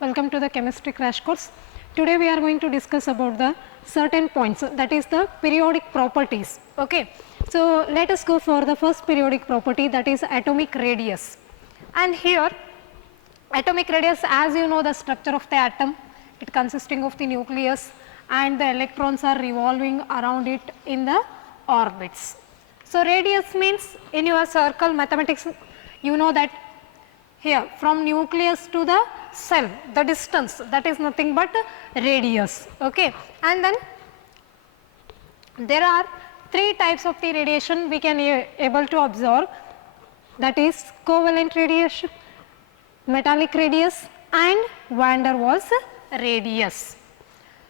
Welcome to the chemistry crash course. Today we are going to discuss about the certain points, that is the periodic properties. Okay. So let us go for the first periodic property, that is atomic radius. And here atomic radius, as you know the structure of the atom, it consisting of the nucleus and the electrons are revolving around it in the orbits. So radius means, in your circle mathematics you know that here from nucleus to the cell, the distance, that is nothing but radius. Okay. And then there are three types of the radiation we can able to observe, that is covalent radiation, metallic radius and van der Waals radius.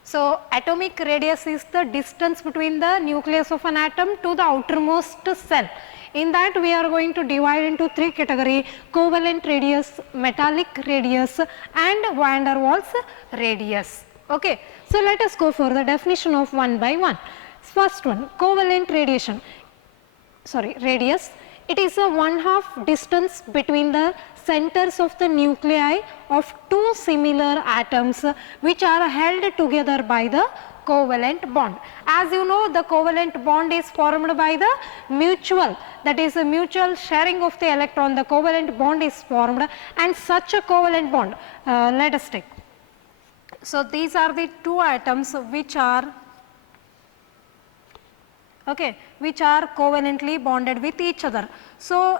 So atomic radius is the distance between the nucleus of an atom to the outermost cell. In that we are going to divide into three categories: covalent radius, metallic radius and van der Waals radius. Okay. So let us go for the definition of one by one. First one, covalent radius. It is a one-half distance between the centers of the nuclei of two similar atoms which are held together by the covalent bond. As you know, the covalent bond is formed by the mutual, that is a mutual sharing of the electron. The covalent bond is formed, and such a covalent bond, let us take. So these are the two atoms which are covalently bonded with each other. So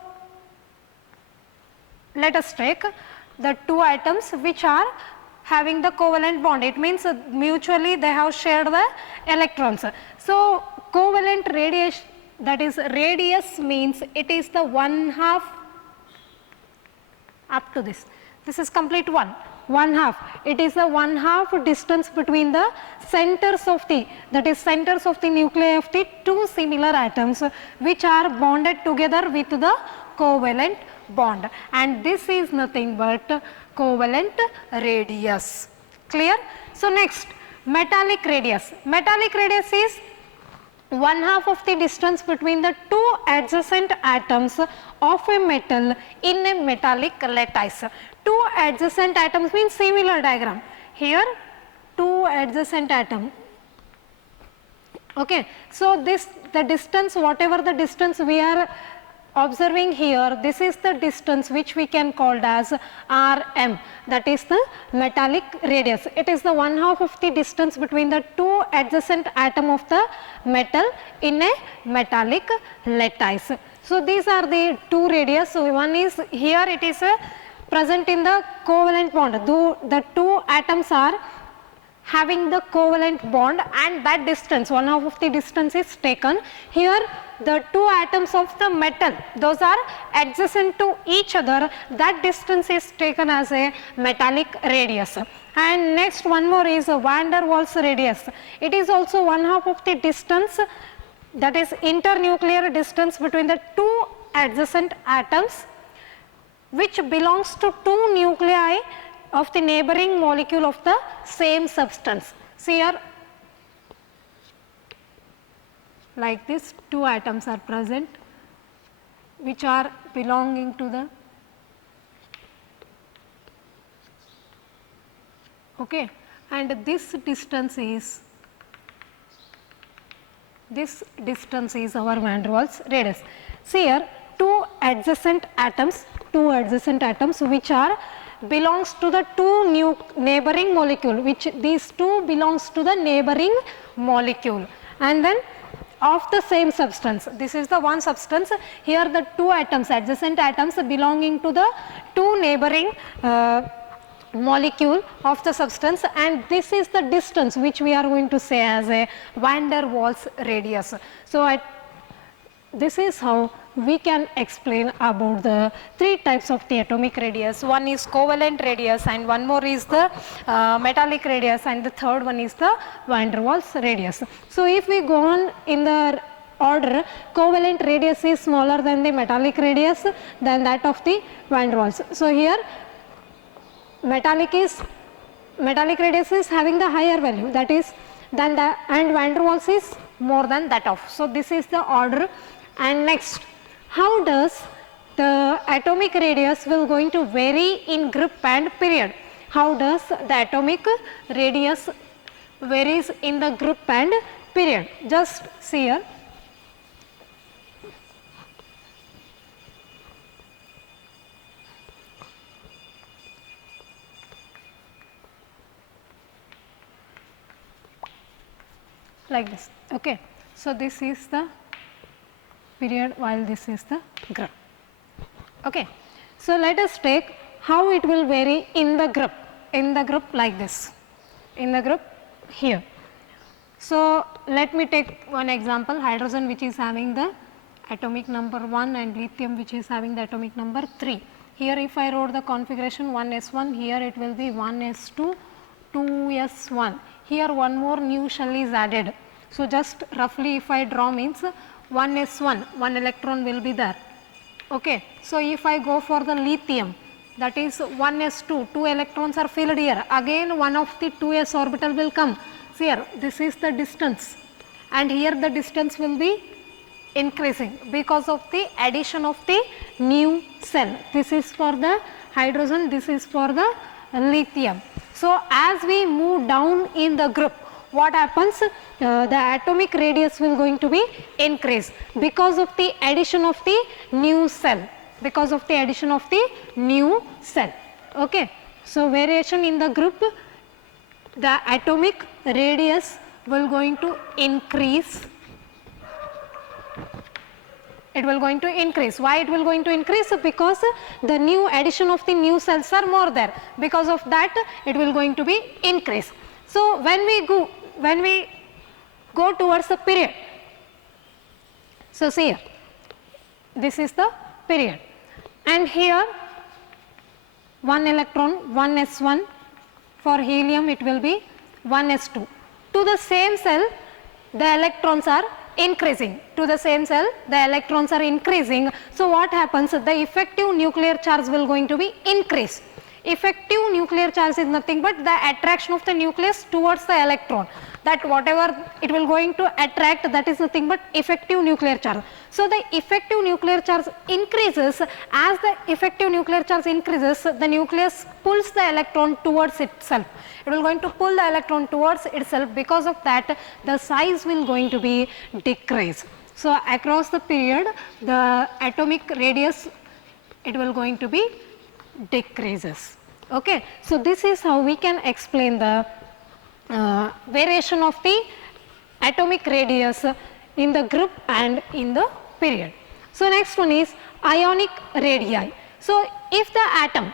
let us take the two atoms which are having the covalent bond. It means mutually they have shared the electrons. So covalent radius, that is radius, means it is the one half up to this. This is complete one half. It is the one half distance between the centers of the, that is centers of the nuclei of the two similar atoms which are bonded together with the covalent bond, and this is nothing but covalent radius. Clear? So next, metallic radius. Metallic radius is one half of the distance between the two adjacent atoms of a metal in a metallic lattice. Two adjacent atoms means similar diagram. Here two adjacent atoms. Okay. So this, the distance, whatever the distance we are observing here, this is the distance which we can call as Rm, that is the metallic radius. It is the one half of the distance between the two adjacent atom of the metal in a metallic lattice. So these are the two radius. So one is here, it is present in the covalent bond. The two atoms are having the covalent bond, and that distance, one half of the distance is taken. Here the two atoms of the metal, those are adjacent to each other, that distance is taken as a metallic radius. And next one more is a van der Waals radius. It is also one half of the distance, that is internuclear distance between the two adjacent atoms which belongs to two nuclei of the neighboring molecule of the same substance. See here, like this, two atoms are present which are belonging to the, okay, and this distance is our van der Waals radius. See here, two adjacent atoms which are belongs to the two neighboring molecule, which these two belongs to the neighboring molecule, and then of the same substance. This is the one substance. Here the two atoms, adjacent atoms belonging to the two neighboring molecule of the substance, and this is the distance which we are going to say as a van der Waals radius. So this is how we can explain about the three types of the atomic radius. One is covalent radius, and one more is the metallic radius, and the third one is the van der Waals radius. So if we go on in the order, covalent radius is smaller than the metallic radius than that of the van der Waals. So here metallic radius is having the higher value, that is than the, and van der Waals is more than that of. So this is the order. And next, how does the atomic radius will going to vary in grip and period? how does the atomic radius varies in the group and period. Just see here. Like this. Okay. So, this is the period while this is the group. Okay. So, let us take how it will vary in the group like this, in the group here. So, let me take one example, hydrogen which is having the atomic number 1 and lithium which is having the atomic number 3. Here if I wrote the configuration 1s1, here it will be 1s2, 2s1. Here one more new shell is added. So, just roughly if I draw means 1s1, 1 electron will be there. Okay. So, if I go for the lithium, that is 1s2, 2 electrons are filled here, again one of the 2s orbital will come. See here, this is the distance and here the distance will be increasing because of the addition of the new cell. This is for the hydrogen, this is for the lithium. So, as we move down in the group, what happens? The atomic radius will going to be increase because of the addition of the new cell, because of the addition of the new cell. Okay. So, variation in the group, the atomic radius will going to increase. It will going to increase. Why it will going to increase? Because the new addition of the new cells are more there. Because of that, it will going to be increase. So, when we go towards the period, so see here, this is the period, and here 1 electron, 1s1, for helium it will be 1s2. To the same cell, the electrons are increasing. To the same cell, the electrons are increasing. So, what happens? The effective nuclear charge will going to be increased. Effective nuclear charge is nothing but the attraction of the nucleus towards the electron, that whatever it will going to attract, that is nothing but effective nuclear charge. So, the effective nuclear charge increases. As the effective nuclear charge increases, the nucleus pulls the electron towards itself. It will going to pull the electron towards itself. Because of that, the size will going to be decrease. So, across the period, the atomic radius, it will going to be decreases. Okay. So, this is how we can explain the variation of the atomic radius in the group and in the period. So, next one is ionic radii. So, if the atom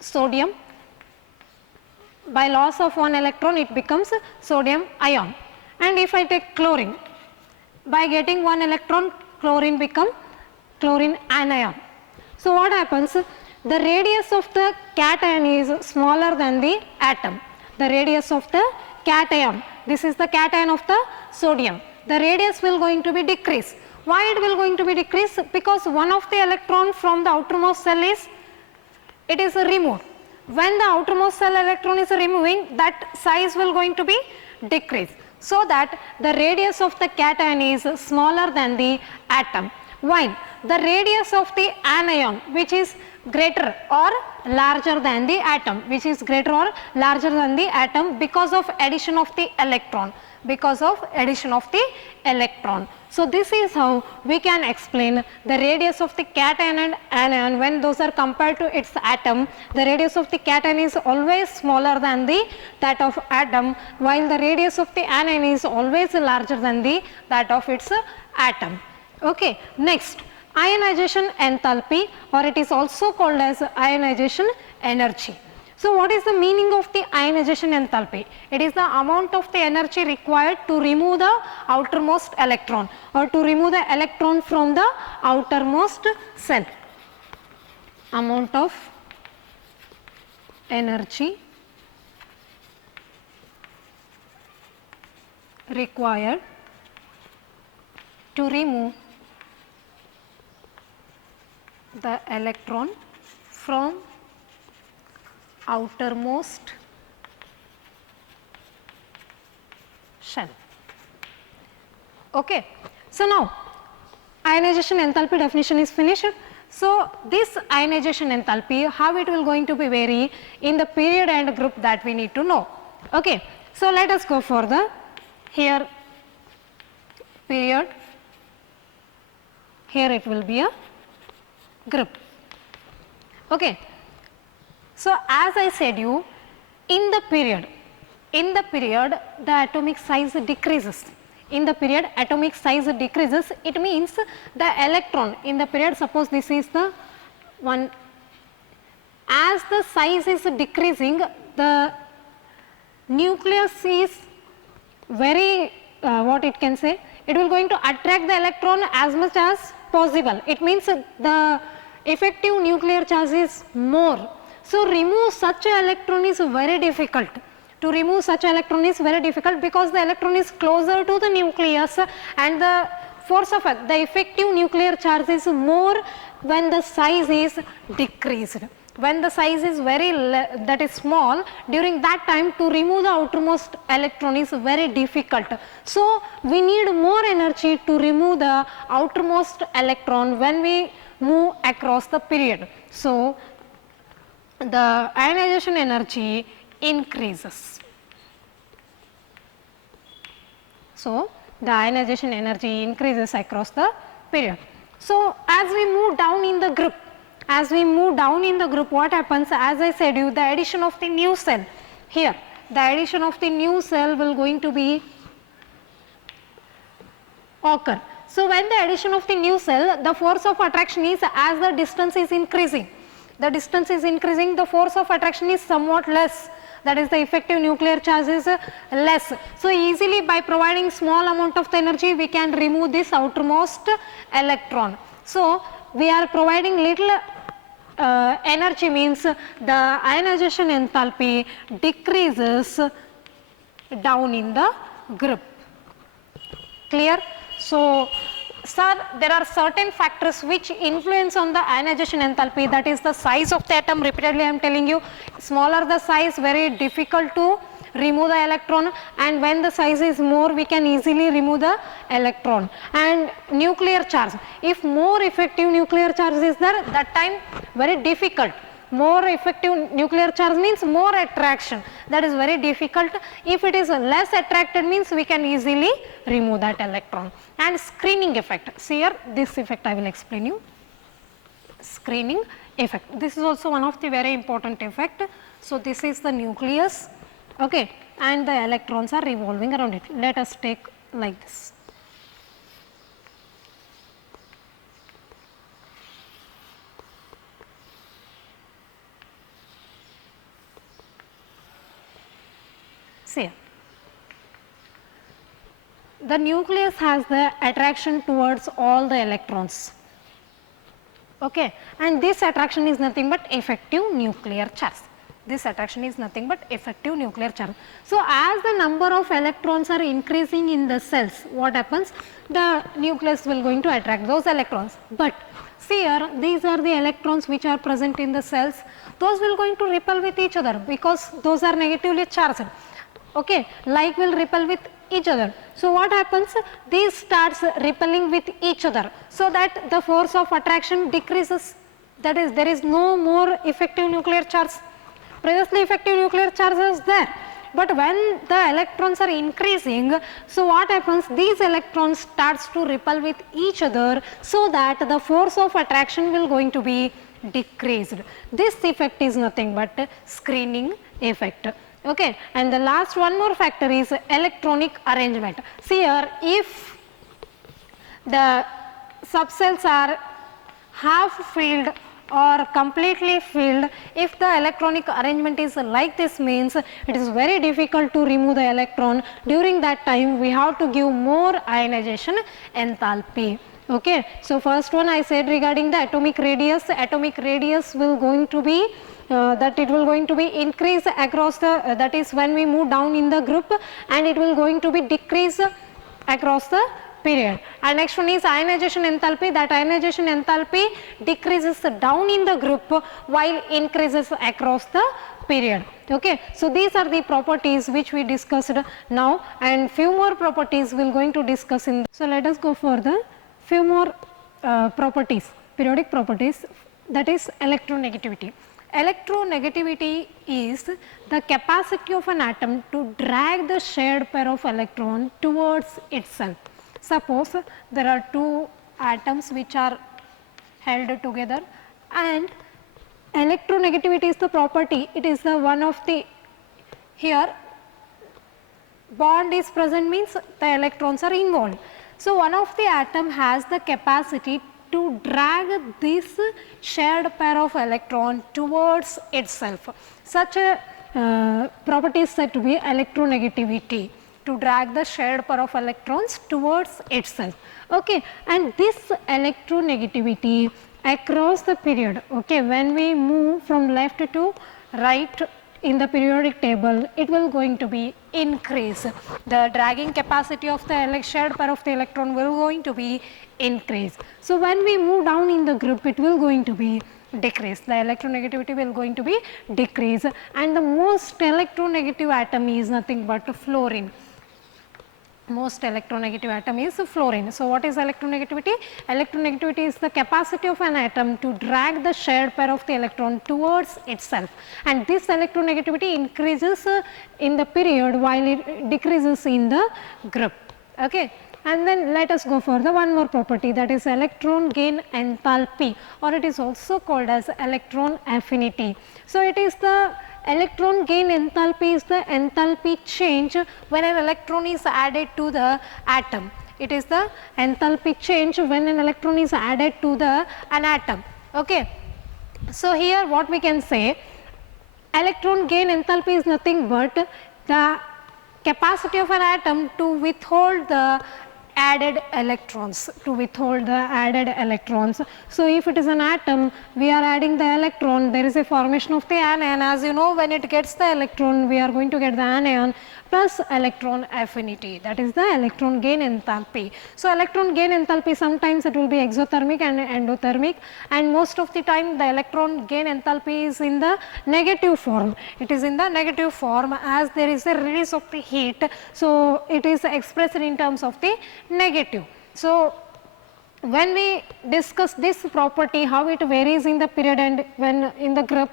sodium, by loss of one electron it becomes sodium ion, and if I take chlorine, by getting one electron chlorine become chlorine anion. So, what happens? The radius of the cation is smaller than the atom. The radius of the cation, this is the cation of the sodium, the radius will going to be decrease. Why it will going to be decrease? Because one of the electron from the outermost cell is, it is removed. When the outermost cell electron is removing, that size will going to be decrease. So, that the radius of the cation is smaller than the atom, while the radius of the anion, which is greater or larger than the atom, which is greater or larger than the atom because of addition of the electron, because of addition of the electron. So, this is how we can explain the radius of the cation and anion when those are compared to its atom. The radius of the cation is always smaller than the that of atom, while the radius of the anion is always larger than the that of its atom. Okay. Next, ionization enthalpy, or it is also called as ionization energy. So, what is the meaning of the ionization enthalpy? It is the amount of the energy required to remove the outermost electron, or to remove the electron from the outermost cell. Amount of energy required to remove the electron from outermost shell. Okay. So, now ionization enthalpy definition is finished. So, this ionization enthalpy, how it will going to be vary in the period and group, that we need to know. Okay. So, let us go for the here period, here it will be a group. Okay. So, as I said you, in the period the atomic size decreases. In the period atomic size decreases, it means the electron in the period, suppose this is the one, as the size is decreasing, the nucleus is very what it can say, it will going to attract the electron as much as possible. It means the effective nuclear charge is more. So, remove such an electron is very difficult. To remove such an electron is very difficult, because the electron is closer to the nucleus and the force of the effective nuclear charge is more when the size is decreased. When the size is very that is small, during that time to remove the outermost electron is very difficult. So, we need more energy to remove the outermost electron when we move across the period. So, the ionization energy increases. So, the ionization energy increases across the period. So, as we move down in the group, what happens, as I said you, the addition of the new cell here, the addition of the new cell will going to be occur. So, when the addition of the new cell, the force of attraction is, as the distance is increasing, the force of attraction is somewhat less, that is the effective nuclear charge is less. So, easily by providing small amount of the energy, we can remove this outermost electron. So, we are providing little energy, means the ionization enthalpy decreases down in the group. Clear? So, sir, there are certain factors which influence on the ionization enthalpy, that is the size of the atom. Repeatedly I am telling you, smaller the size, very difficult to remove the electron, and when the size is more, we can easily remove the electron. And nuclear charge, if more effective nuclear charge is there, that time very difficult. More effective nuclear charge means more attraction, that is very difficult. If it is less attracted, means we can easily remove that electron. And screening effect, see here, this effect I will explain you. Screening effect, this is also one of the very important effect. So, this is the nucleus, okay, and the electrons are revolving around it. Let us take like this. See, the nucleus has the attraction towards all the electrons, okay, and this attraction is nothing but effective nuclear charge. This attraction is nothing but effective nuclear charge. So, as the number of electrons are increasing in the cells, what happens? The nucleus will going to attract those electrons. But see here, these are the electrons which are present in the cells, those will going to repel with each other, because those are negatively charged. Okay, like will repel with each other. So, what happens? These starts repelling with each other, so that the force of attraction decreases, that is there is no more effective nuclear charge. Previously effective nuclear charge is there, but when the electrons are increasing, so what happens? These electrons starts to repel with each other, so that the force of attraction will going to be decreased. This effect is nothing but screening effect. Okay, and the last one more factor is electronic arrangement. See here, if the subcells are half filled or completely filled, if the electronic arrangement is like this, means it is very difficult to remove the electron. During that time, we have to give more ionization enthalpy. Okay, so first one I said regarding the atomic radius will going to be that it will going to be increase across the that is when we move down in the group, and it will going to be decrease across the period. And next one is ionization enthalpy, that ionization enthalpy decreases down in the group while increases across the period. Okay, so these are the properties which we discussed now, and few more properties we will going to discuss in. So let us go for the few more properties. periodic properties, that is electronegativity. Electronegativity is the capacity of an atom to drag the shared pair of electron towards itself. Suppose there are two atoms which are held together, and electronegativity is the property, it is the one of the, here bond is present means the electrons are involved. So, one of the atom has the capacity to drag this shared pair of electron towards itself. Such a property is said to be electronegativity, to drag the shared pair of electrons towards itself. Okay. And this electronegativity across the period, okay, when we move from left to right in the periodic table, it will going to be increase. The dragging capacity of the shared pair of the electron will going to be increase. So, when we move down in the group, it will going to be decrease. The electronegativity will going to be decrease, and the most electronegative atom is nothing but fluorine. Most electronegative atom is fluorine. So, what is electronegativity? Electronegativity is the capacity of an atom to drag the shared pair of the electron towards itself, and this electronegativity increases in the period while it decreases in the group. Okay. And then let us go for the one more property, that is electron gain enthalpy, or it is also called as electron affinity. So, it is the electron gain enthalpy is the enthalpy change when an electron is added to the atom. It is the enthalpy change when an electron is added to an atom. Okay. So, here what we can say, electron gain enthalpy is nothing but the capacity of an atom to withhold the added electrons, to withhold the added electrons. So, if it is an atom, we are adding the electron, there is a formation of the anion. As you know, when it gets the electron, we are going to get the anion plus electron affinity, that is the electron gain enthalpy. So, electron gain enthalpy, sometimes it will be exothermic and endothermic, and most of the time the electron gain enthalpy is in the negative form. It is in the negative form as there is a release of the heat. So, it is expressed in terms of the negative. So, when we discuss this property, how it varies in the period and when in the group,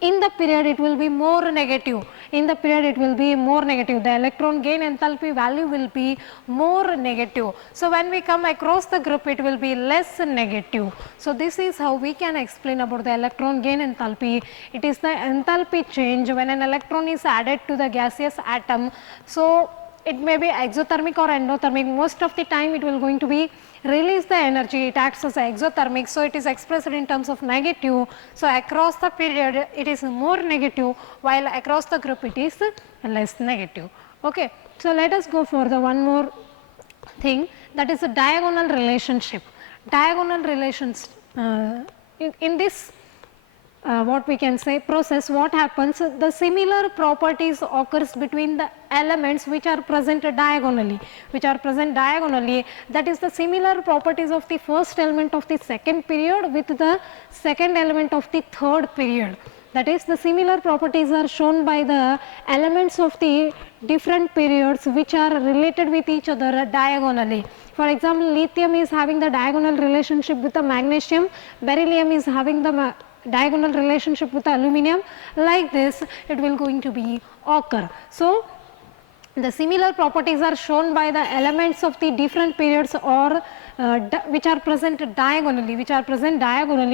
in the period it will be more negative, in the period it will be more negative, the electron gain enthalpy value will be more negative. So, when we come across the group, it will be less negative. So, this is how we can explain about the electron gain enthalpy. It is the enthalpy change when an electron is added to the gaseous atom. So, it may be exothermic or endothermic. Most of the time it will going to be release the energy, it acts as exothermic. So, it is expressed in terms of negative. So, across the period it is more negative, while across the group it is less negative. Okay. So, let us go for the one more thing, that is a diagonal relationship. Diagonal relations, in this what we can say process, what happens, the similar properties occurs between the elements which are present diagonally, that is the similar properties of the first element of the second period with the second element of the third period. That is, the similar properties are shown by the elements of the different periods which are related with each other diagonally. For example, lithium is having the diagonal relationship with the magnesium, beryllium is having the diagonal relationship with the aluminum. Like this it will going to be occur. So, the similar properties are shown by the elements of the different periods or which are present diagonally,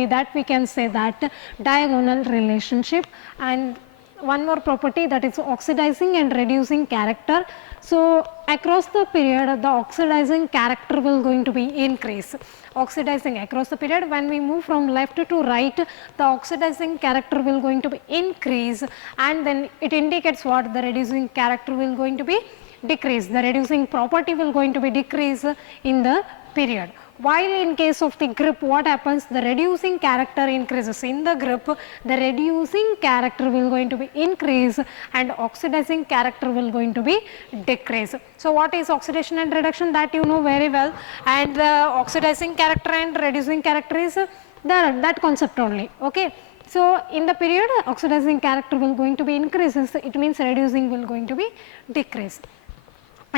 that we can say that diagonal relationship. And one more property, that is oxidizing and reducing character. So, across the period the oxidizing character will going to be increase. Oxidizing across the period, when we move from left to right, the oxidizing character will going to be increase, and then it indicates what, the reducing character will going to be decrease, the reducing property will going to be decrease in the period. While in case of the group, what happens, the reducing character increases. In the group, the reducing character will going to be increase and oxidizing character will going to be decrease. So, what is oxidation and reduction, that you know very well, and the oxidizing character and reducing character is that concept only. Okay. So, in the period oxidizing character will going to be increases, it means reducing will going to be decrease.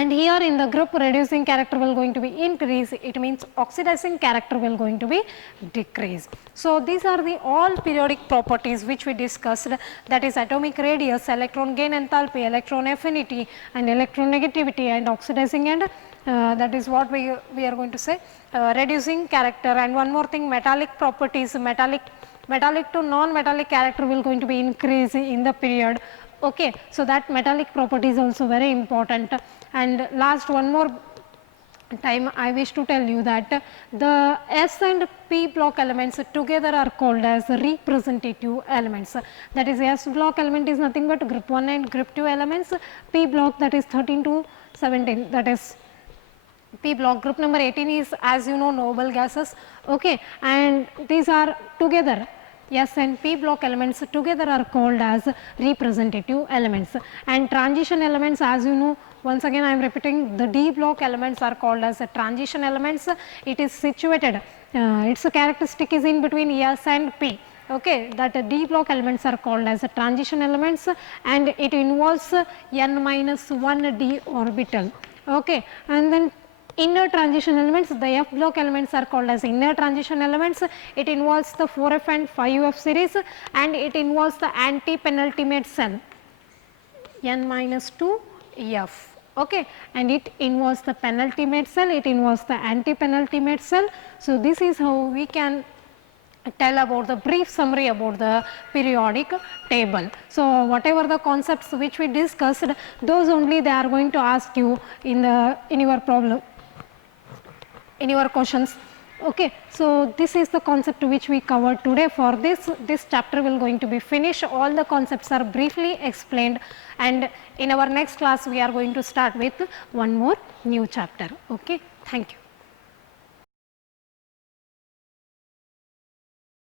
and here in the group reducing character will going to be increase, it means oxidizing character will going to be decrease. So these are the all periodic properties which we discussed, that is atomic radius, electron gain enthalpy, electron affinity and electron negativity and oxidizing and that is what we are going to say reducing character. And one more thing, metallic properties, metallic to non-metallic character will going to be increase in the period. Okay, so that metallic property is also very important. And last one more time I wish to tell you that the S and P block elements together are called as representative elements. That is, S block element is nothing but group 1 and group 2 elements, P block that is 13 to 17, that is P block. Group number 18 is, as you know, noble gases. Okay, and these are together, S and P block elements together are called as representative elements. And transition elements, as you know, once again I am repeating, the D block elements are called as transition elements. It is situated, its characteristic is in between S and P. Okay, that D block elements are called as transition elements, and it involves n minus 1 d orbital. Okay, and then inner transition elements, the F block elements are called as inner transition elements. It involves the 4f and 5f series, and it involves the anti-penultimate cell n minus 2 f. Okay, and it involves the penultimate cell, it involves the anti-penultimate cell. So this is how we can tell about the brief summary about the periodic table. So whatever the concepts which we discussed, those only they are going to ask you in your problem, in your questions. Okay, so this is the concept which we covered today. For this chapter will going to be finished. All the concepts are briefly explained, and in our next class we are going to start with one more new chapter. Okay, thank you.